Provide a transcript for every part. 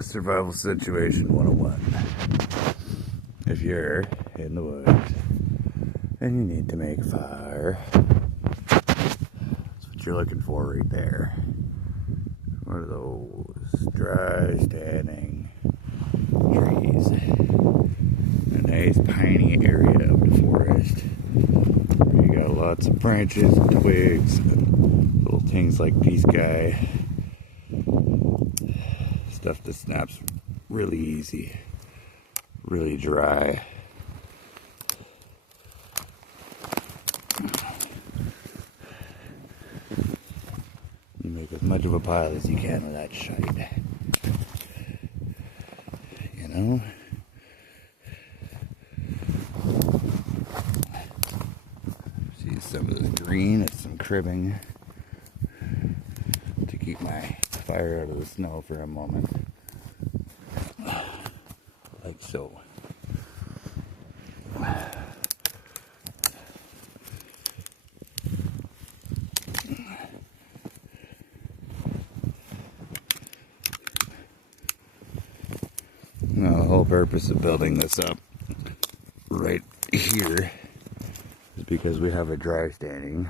Survival situation 101. If you're in the woods and you need to make a fire, that's what you're looking for right there. One of those dry standing trees. A nice piney area of the forest. You got lots of branches and twigs and little things like peace guy. Stuff that snaps really easy. Really dry. You make as much of a pile as you can of that shite. You know? See some of this green, it's some cribbing to keep my fire out of the snow for a moment. Like so. Now, the whole purpose of building this up right here is because we have a dry standing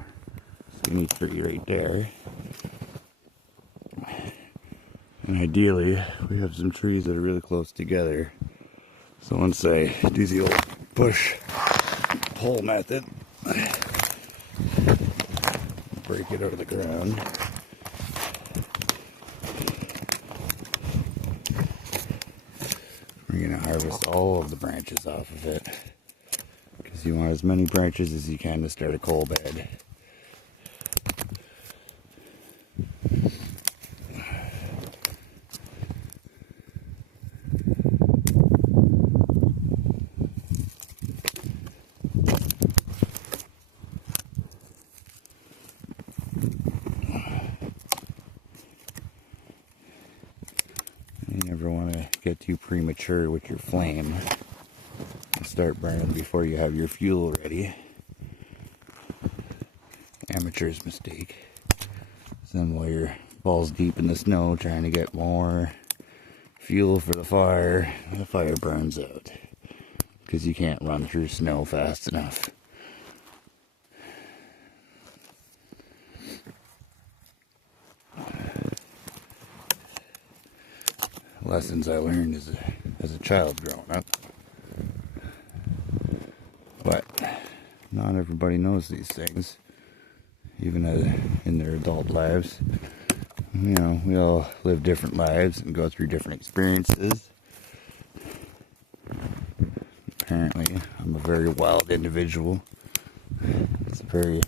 skinny tree right there. And ideally, we have some trees that are really close together. So once I do the old push pull method, break it out of the ground. We're going to harvest all of the branches off of it, because you want as many branches as you can to start a coal bed. You never want to get too premature with your flame and start burning before you have your fuel ready. Amateur's mistake. Then while you're balls deep in the snow trying to get more fuel for the fire burns out because you can't run through snow fast enough. Lessons I learned as a child growing up. But not everybody knows these things, even in their adult lives. You know, we all live different lives and go through different experiences. Apparently, I'm a very wild individual. It's very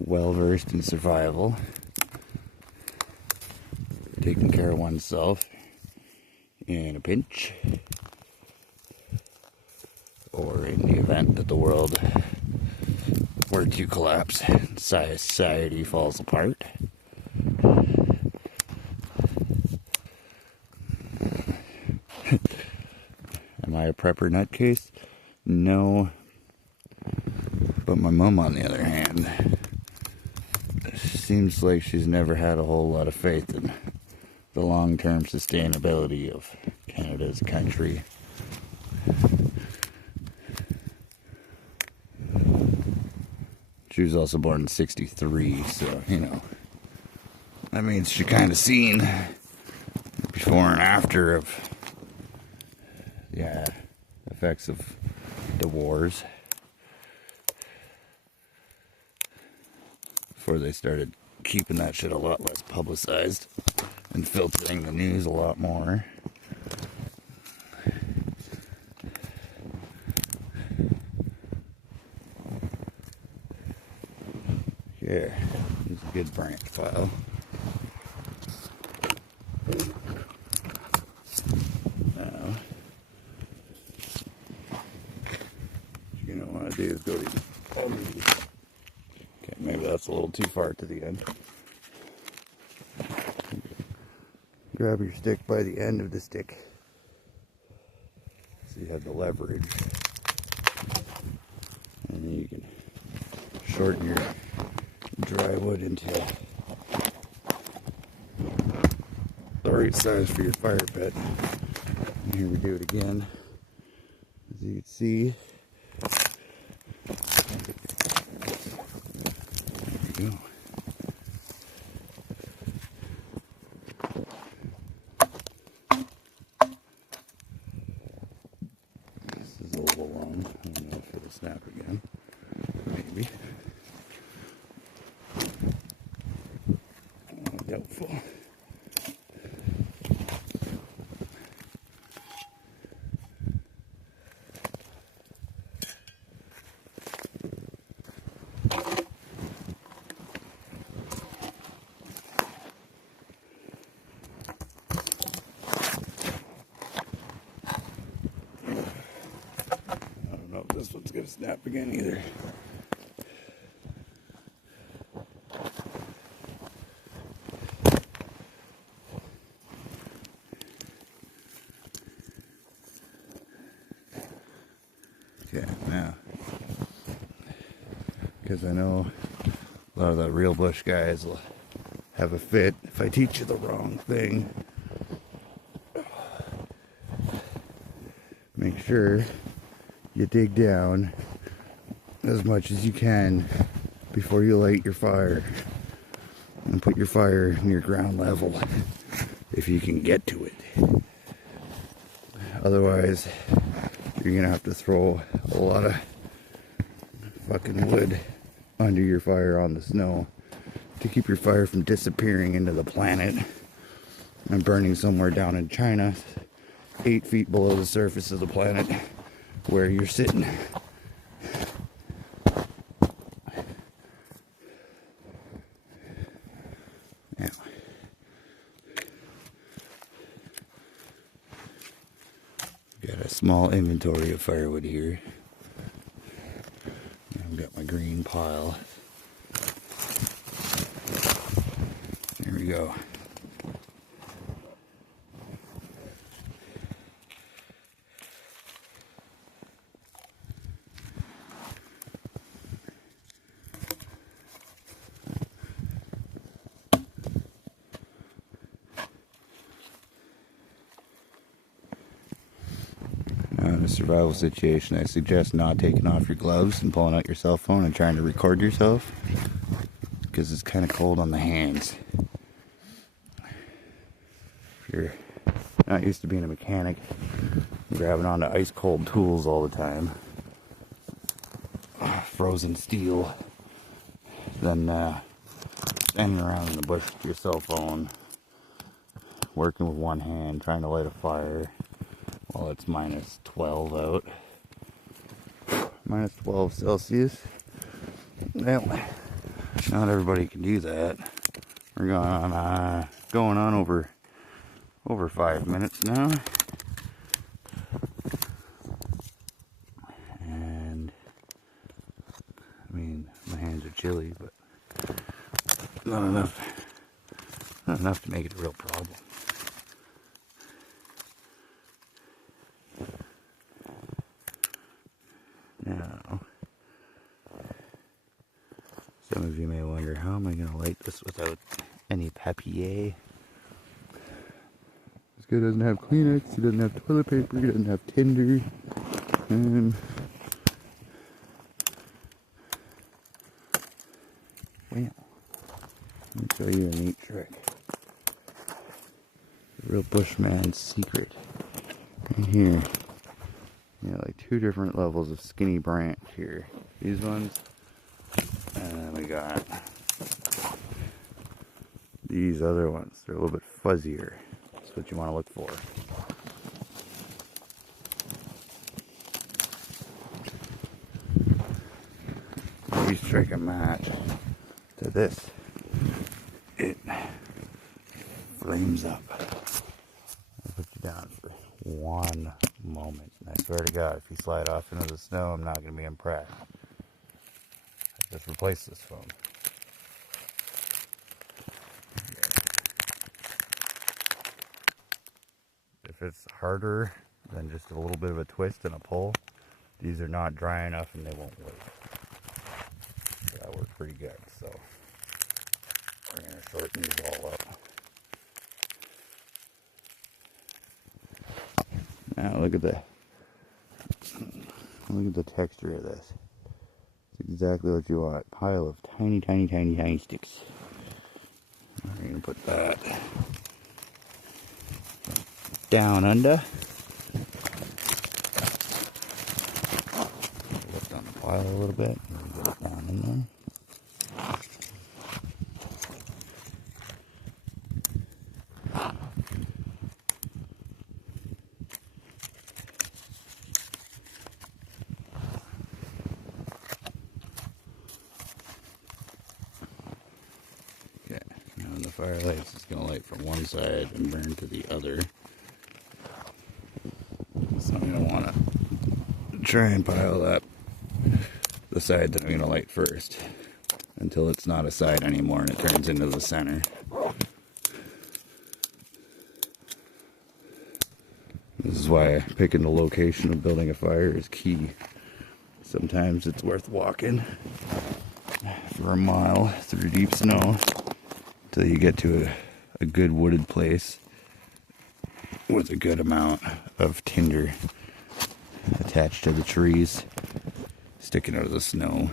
well versed in survival, taking care of oneself in a pinch, or in the event that the world were to collapse and society falls apart. Am I a prepper nutcase? No. But my mom, on the other hand, seems like she's never had a whole lot of faith in the long-term sustainability of Canada as a country. She was also born in '63, so, you know, that means she kind of seen before and after of the effects of the wars before they started keeping that shit a lot less publicized and filtering the news a lot more. Here, here's a good branch pile. Now, what you're going to want to do is go to all these. Okay, maybe that's a little too far to the end. Grab your stick by the end of the stick, so you have the leverage, and then you can shorten your dry wood into right size for your fire pit. And here we do it again. As you can see. There you go. This is a little long. I don't know if it'll snap again. Maybe. Doubtful. I don't know if this one's gonna snap again either. Okay, now, because I know a lot of the real bush guys will have a fit if I teach you the wrong thing. Make sure you dig down as much as you can before you light your fire, and put your fire near ground level if you can get to it. Otherwise, you're gonna have to throw a lot of fucking wood under your fire on the snow to keep your fire from disappearing into the planet and burning somewhere down in China, 8 feet below the surface of the planet where you're sitting. Now, got a small inventory of firewood here. I've got my green pile. There we go. In a survival situation, I suggest not taking off your gloves and pulling out your cell phone and trying to record yourself, because it's kind of cold on the hands. If you're not used to being a mechanic, grabbing onto ice cold tools all the time, frozen steel, then standing around in the bush with your cell phone, working with one hand, trying to light a fire while it's minus 12 out. Minus 12 Celsius. Well, not everybody can do that. We're going on over 5 minutes now. And I mean, my hands are chilly, but not enough to make it a real problem. Now, some of you may wonder, how am I going to light this without any papier? This guy doesn't have Kleenex, he doesn't have toilet paper, he doesn't have Tinder. Well, let me show you a neat trick. The real bushman's secret. Right here. Yeah, like 2 different levels of skinny branch here. These ones, and then we got these other ones. They're a little bit fuzzier. That's what you want to look for. You strike a match to this, it flames up. I'll put you down for 1 moment. And I swear to God, if you slide off into the snow, I'm not going to be impressed. I just replaced this phone. If it's harder than just a little bit of a twist and a pull, these are not dry enough and they won't work. So that worked pretty good. So we're going to shorten these all up. Now look at the texture of this. It's exactly what you want. Pile of tiny, tiny, tiny, tiny sticks. We're gonna put that down under. Lift on the pile a little bit. Get it down in there. The fire lights is going to light from one side and burn to the other. So I'm going to want to try and pile up the side that I'm going to light first until it's not a side anymore and it turns into the center. This is why picking the location of building a fire is key. Sometimes it's worth walking for a mile through deep snow until you get to a good wooded place with a good amount of tinder attached to the trees sticking out of the snow.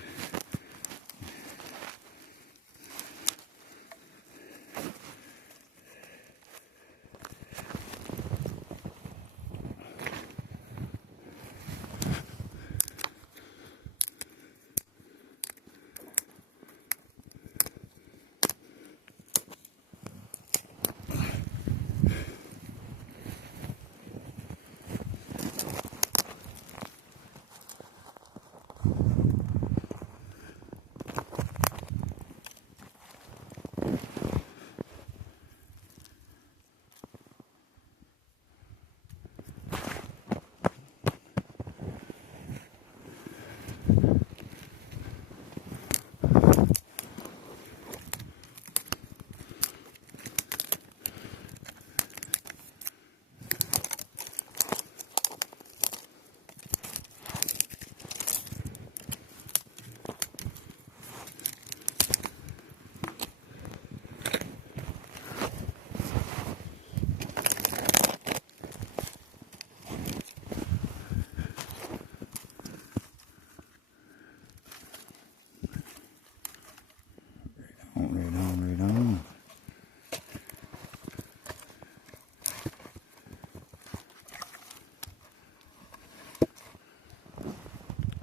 Right on.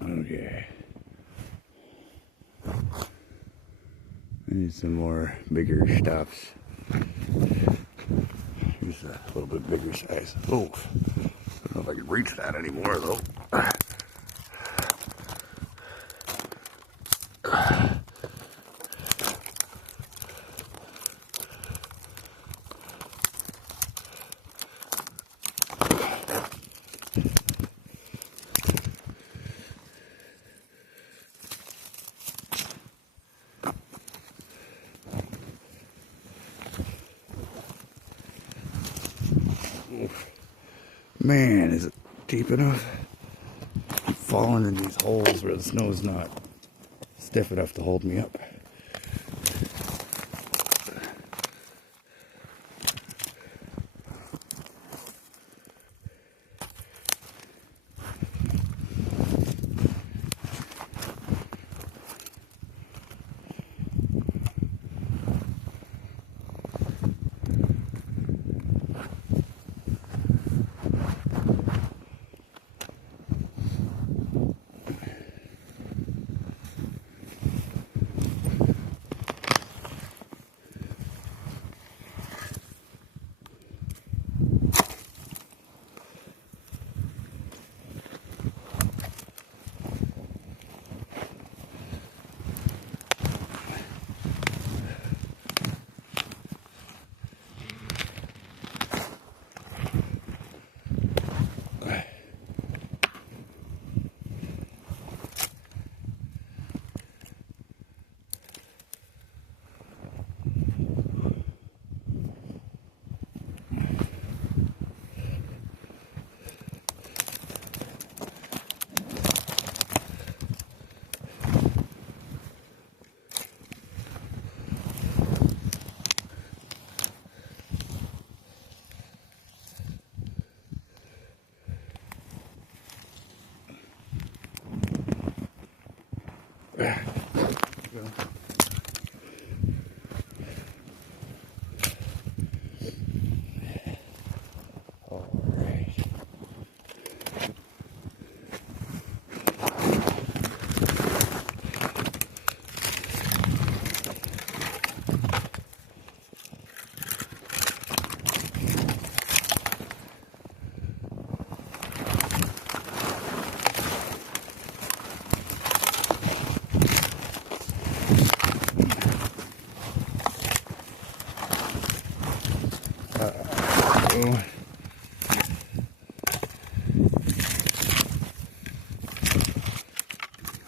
Okay. I need some more bigger stuffs. Use a little bit bigger size. Oh, I don't know if I can reach that anymore though. Man, is it deep enough? I'm falling in these holes where the snow's not stiff enough to hold me up.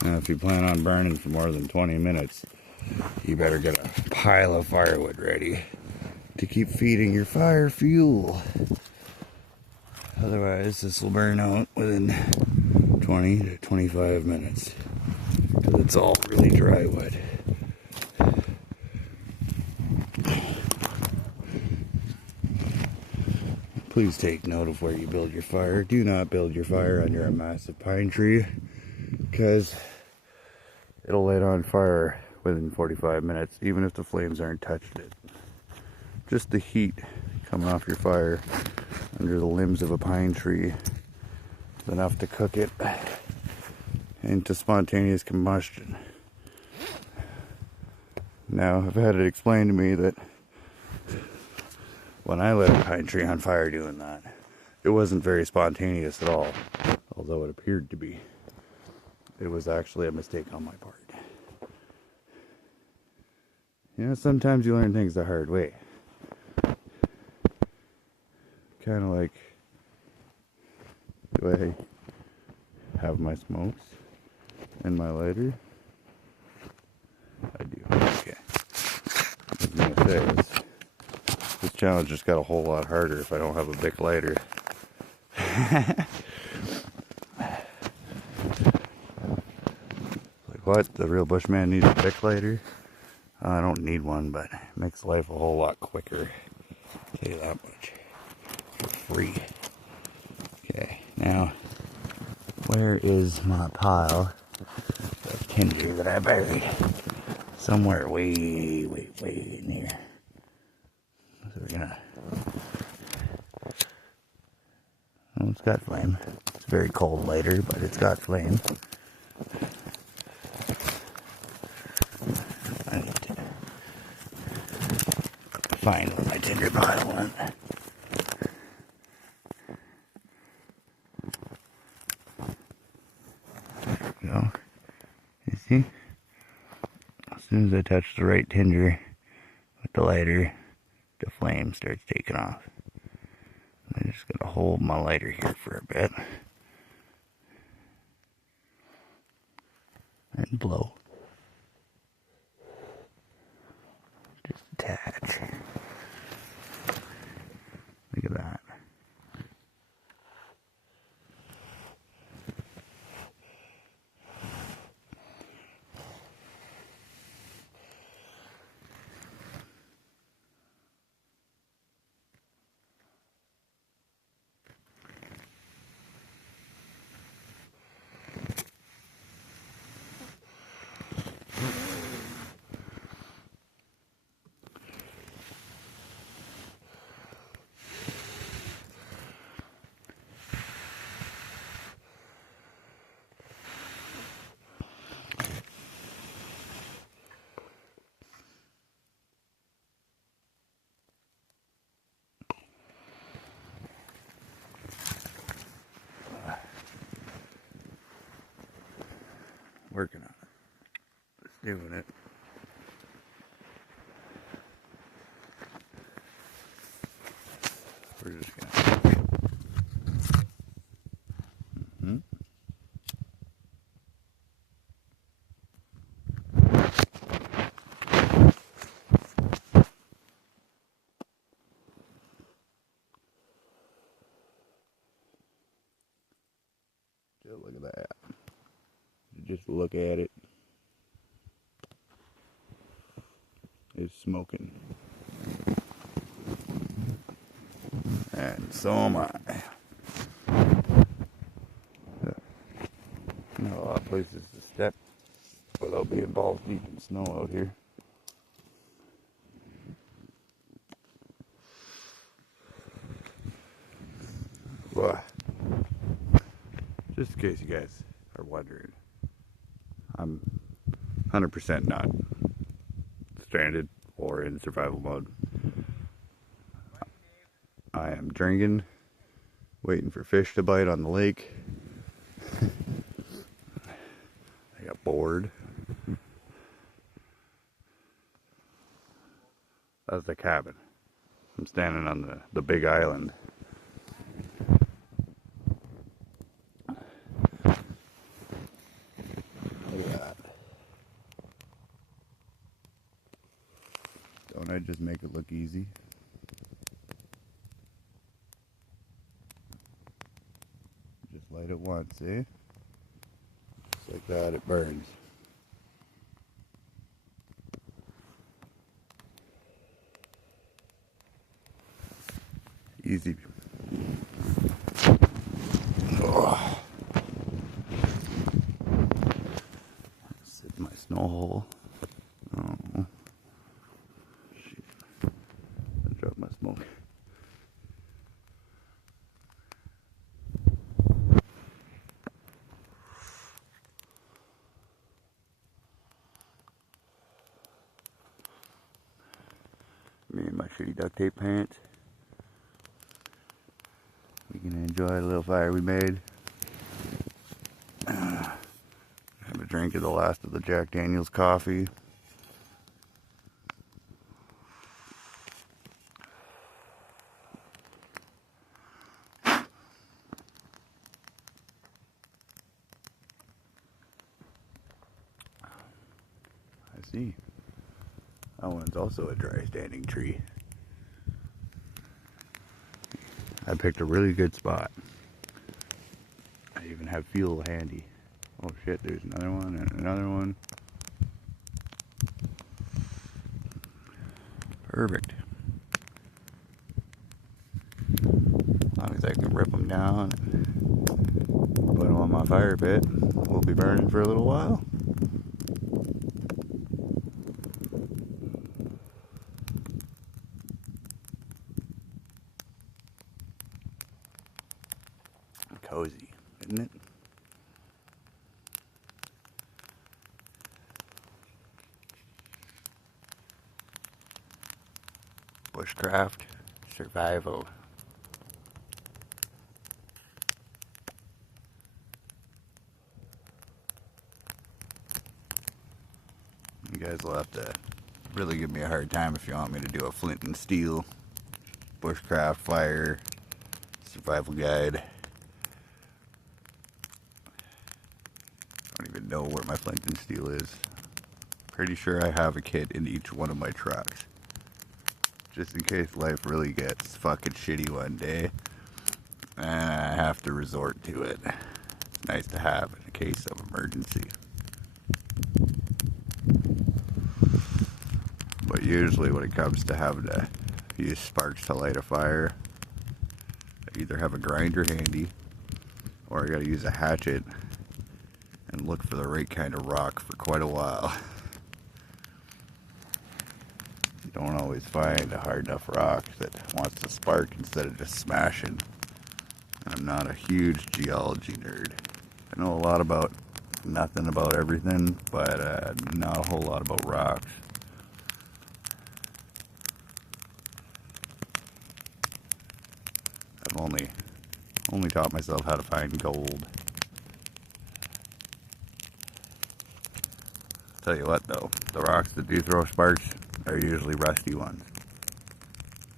Now, if you plan on burning for more than 20 minutes, you better get a pile of firewood ready to keep feeding your fire fuel. Otherwise, this will burn out within 20 to 25 minutes because it's all really dry wood. Please take note of where you build your fire. Do not build your fire under a massive pine tree because it'll light on fire within 45 minutes, even if the flames aren't touched it. Just the heat coming off your fire under the limbs of a pine tree is enough to cook it into spontaneous combustion. Now, I've had it explained to me that when I lit a pine tree on fire doing that, it wasn't very spontaneous at all, although it appeared to be. It was actually a mistake on my part. You know, sometimes you learn things the hard way. Kind of like, do I have my smokes and my lighter? I do. Okay. I was going to say, this challenge just got a whole lot harder if I don't have a Bic lighter. Like, what? The real bushman needs a Bic lighter? I don't need one, but it makes life a whole lot quicker. I'll tell you that much. For free. Okay, now, where is my pile of tinder that I buried? Somewhere way in here. So we're gonna... Oh, it's got flame. It's a very cold lighter, but it's got flame. I need to find where my tinder pile went. There we go. You see? As soon as I touch the right tinder with the lighter, the flame starts taking off. I'm just gonna hold my lighter here for a bit and blow. Just attach. Look at that. Working on it. Just doing it. We're just gonna... Just look at that. Just look at it. It's smoking. And so am I. Not a lot of places to step without without being balls deep in snow out here. Well, just in case you guys are wondering, I'm 100% not stranded or in survival mode. I am drinking, waiting for fish to bite on the lake. I got bored. That's the cabin. I'm standing on the big island. Look at that. Don't I just make it look easy? Just light it once, eh? Just like that, it burns. Easy. Oh. Sit in my snow hole. Oh. Shit. I dropped my smoke. Me and my shitty duct tape pants. We can enjoy the little fire we made. Have a drink of the last of the Jack Daniels coffee. I see. That one's also a dry standing tree. I picked a really good spot. I even have fuel handy. Oh shit, there's another one and another one. Perfect. As long as I can rip them down and put them on my fire pit, we'll be burning for a little while. Cozy, isn't it? Bushcraft survival. You guys will have to really give me a hard time if you want me to do a flint and steel bushcraft fire survival guide. I don't even know where my flint and steel is. Pretty sure I have a kit in each one of my trucks. Just in case life really gets fucking shitty one day and I have to resort to it. It's nice to have in a case of emergency. But usually when it comes to having to use sparks to light a fire, I either have a grinder handy or I gotta use a hatchet and look for the right kind of rock for quite a while. You don't always find a hard enough rock that wants to spark instead of just smashing. I'm not a huge geology nerd. I know a lot about nothing about everything, but not a whole lot about rocks. I've only taught myself how to find gold. Tell you what though, the rocks that do throw sparks are usually rusty ones.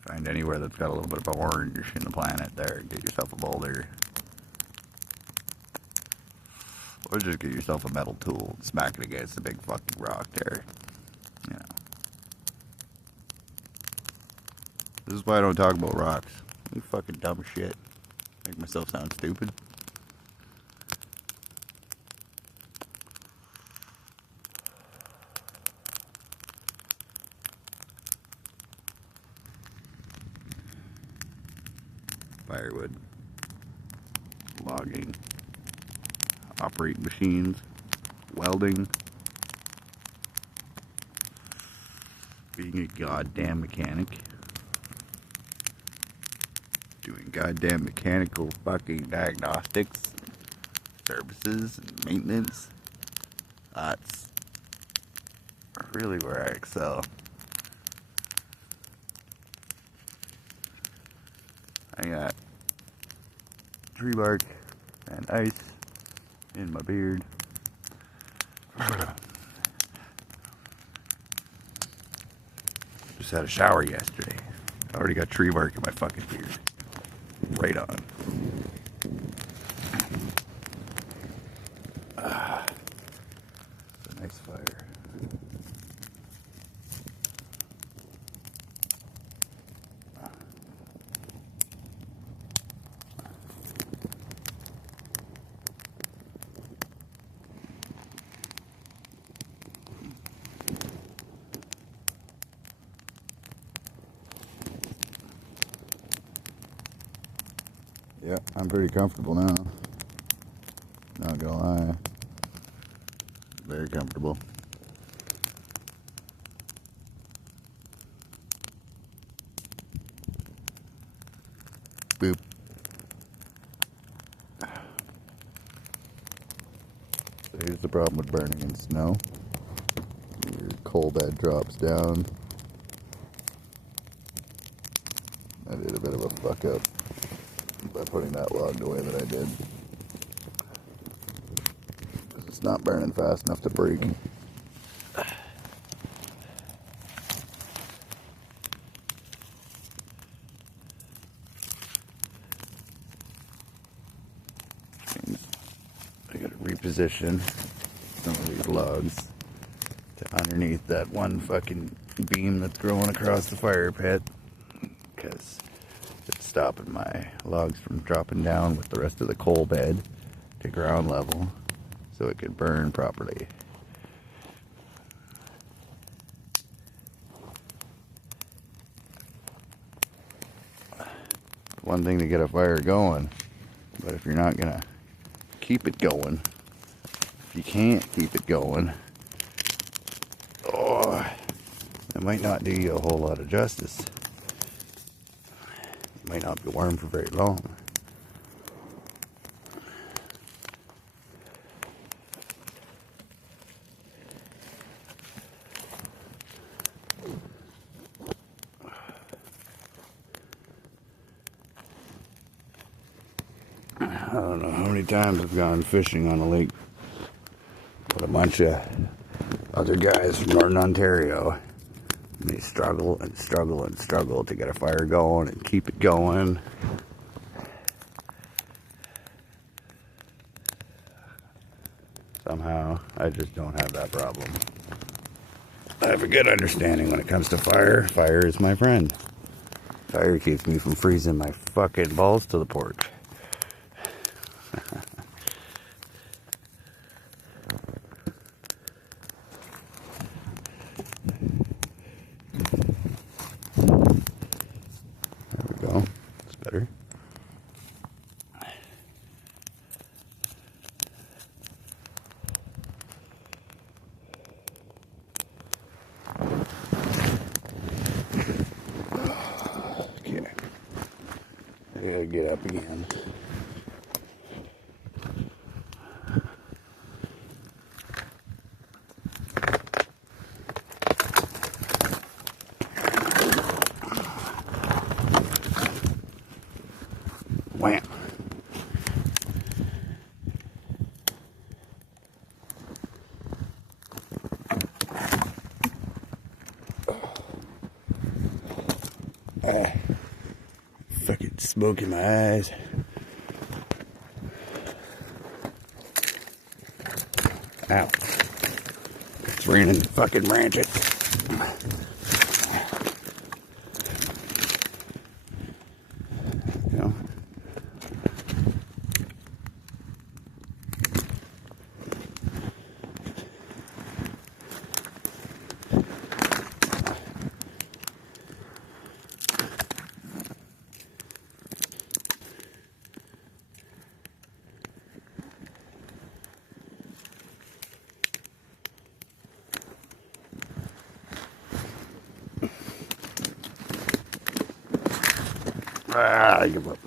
Find anywhere that's got a little bit of orange in the planet there, get yourself a boulder. Or just get yourself a metal tool and smack it against the big fucking rock there. You know. This is why I don't talk about rocks. You fucking dumb shit. Make myself sound stupid. Firewood, logging, operating machines, welding, being a goddamn mechanic. Doing goddamn mechanical fucking diagnostics, services, and maintenance. That's really where I excel. I got tree bark and ice in my beard. Just had a shower yesterday. I already got tree bark in my fucking beard. Right on. It's a nice fire. Yeah, I'm pretty comfortable now. Not gonna lie. Very comfortable. Boop. So here's the problem with burning in snow. Your coal bed drops down. I did a bit of a fuck up by putting that log the way that I did. Because it's not burning fast enough to break. I gotta reposition some of these logs to underneath that one fucking beam that's growing across the fire pit, because it's stopping my logs from dropping down with the rest of the coal bed to ground level so it can burn properly. One thing to get a fire going, but if you're not gonna keep it going, if you can't keep it going, oh, it might not do you a whole lot of justice. It might not be warm for very long. I don't know how many times I've gone fishing on a lake with a bunch of other guys from Northern Ontario. And they struggle and struggle and struggle to get a fire going and keep it going. Somehow, I just don't have that problem. I have a good understanding when it comes to fire. Fire is my friend. Fire keeps me from freezing my fucking balls to the porch. There we go. It's better. Okay. I gotta get up again. Wham. Fucking smoke in my eyes. Ow. It's raining fucking branches. You know? I give up.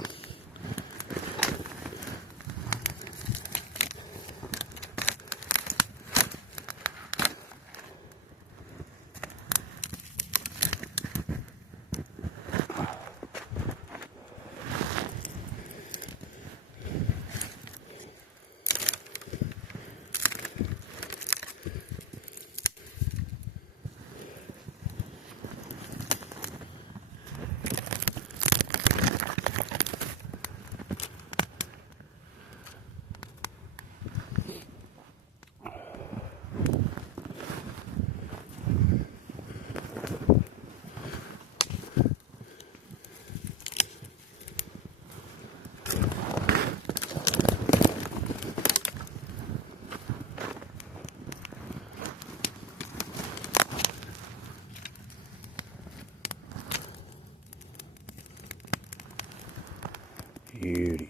Beauty.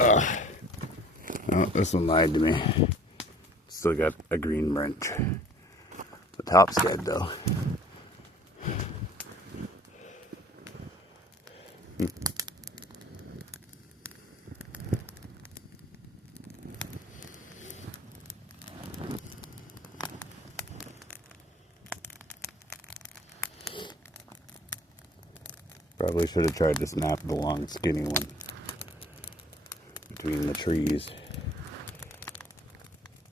Oh, this one lied to me. Still got a green branch. The top's dead though. Probably should have tried to snap the long skinny one between the trees.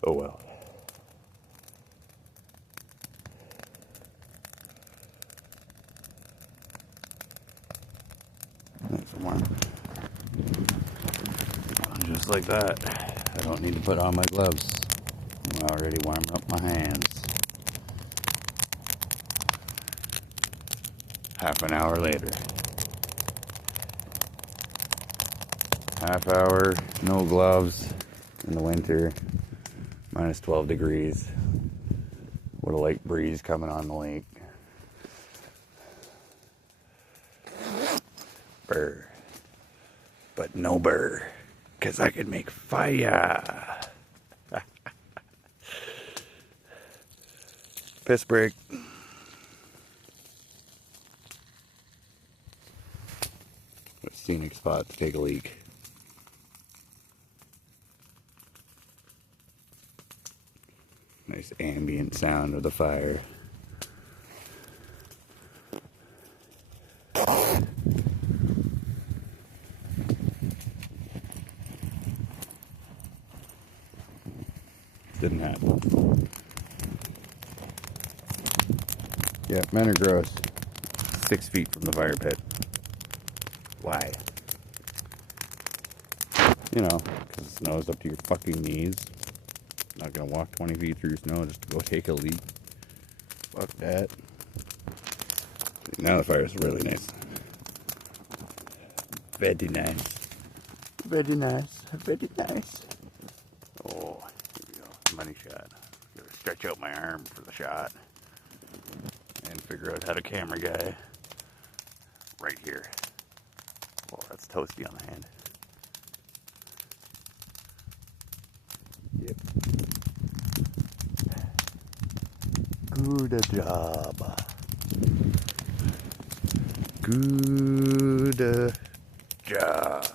Oh well. Next one. Just like that. I don't need to put on my gloves. I'm already warming up my hands. Half an hour later. Half hour, no gloves in the winter. Minus 12 degrees. With a light breeze coming on the lake. Burr. But no burr. Because I could make fire. Piss break. A scenic spot to take a leak. Nice ambient sound of the fire. Didn't happen. Yeah, men are gross. 6 feet from the fire pit. Why? You know, because the snow's up to your fucking knees. Not gonna walk 20 feet through snow just to go take a leak. Fuck that. Now the fire's really nice. Very nice. Very nice. Very nice. Oh, here we go. Money shot. Gotta stretch out my arm for the shot. And figure out how to camera guy. Right here. Oh, that's toasty on the hand. Yep. Good job. Good job.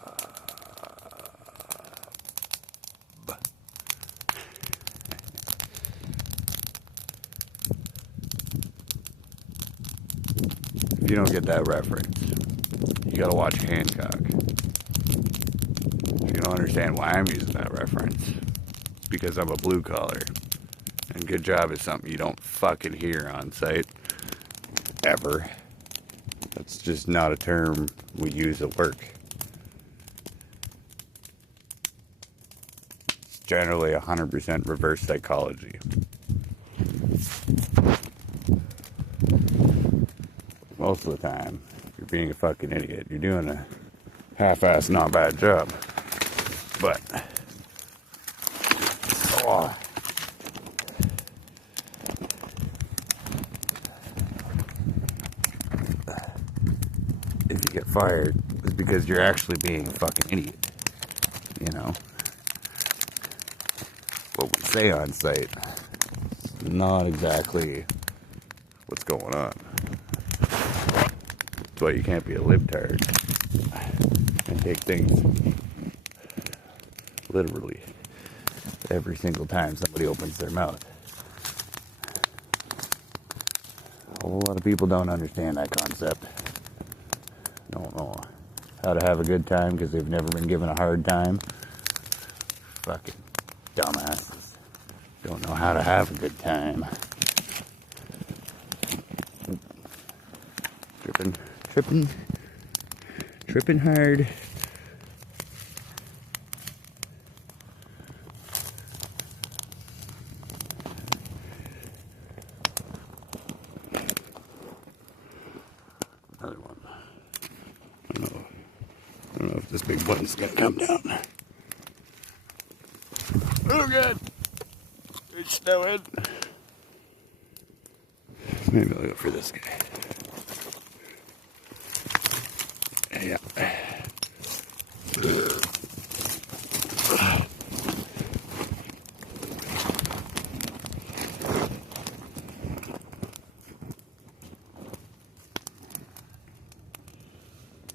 If you don't get that reference, you gotta watch Hancock. If you don't understand why I'm using that reference, it's because I'm a blue collar. And good job is something you don't fucking hear on site. Ever. That's just not a term we use at work. It's generally 100% reverse psychology. Most of the time, you're being a fucking idiot. You're doing a half-assed, not bad job. But, oh, if you get fired, it's because you're actually being a fucking idiot. You know? say on site. It's not exactly what's going on. That's why you can't be a libtard and take things literally every single time somebody opens their mouth. A whole lot of people don't understand that concept. Don't know how to have a good time because they've never been given a hard time. Fucking dumbasses. Don't know how to have a good time. Tripping hard. Another one. I don't know if this big one's gonna come down. Oh god! It's snowing. Maybe I'll go for this guy. Yeah.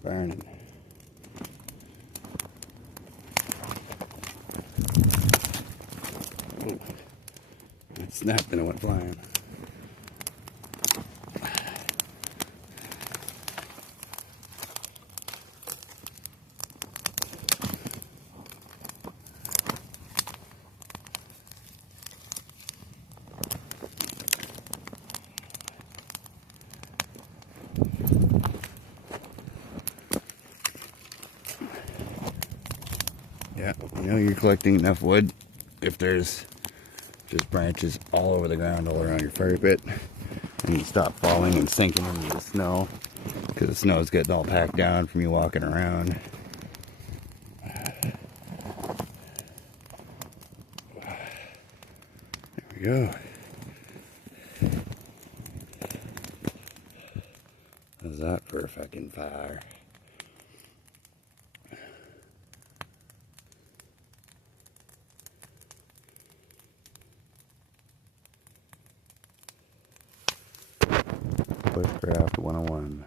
Burning. Oh, it snapped and it went flying. Yeah, you know you're collecting enough wood if there's just branches all over the ground, all around your fire pit, and you stop falling and sinking into the snow because the snow's getting all packed down from you walking around. There we go. How's that for a fucking fire? Bushcraft 101.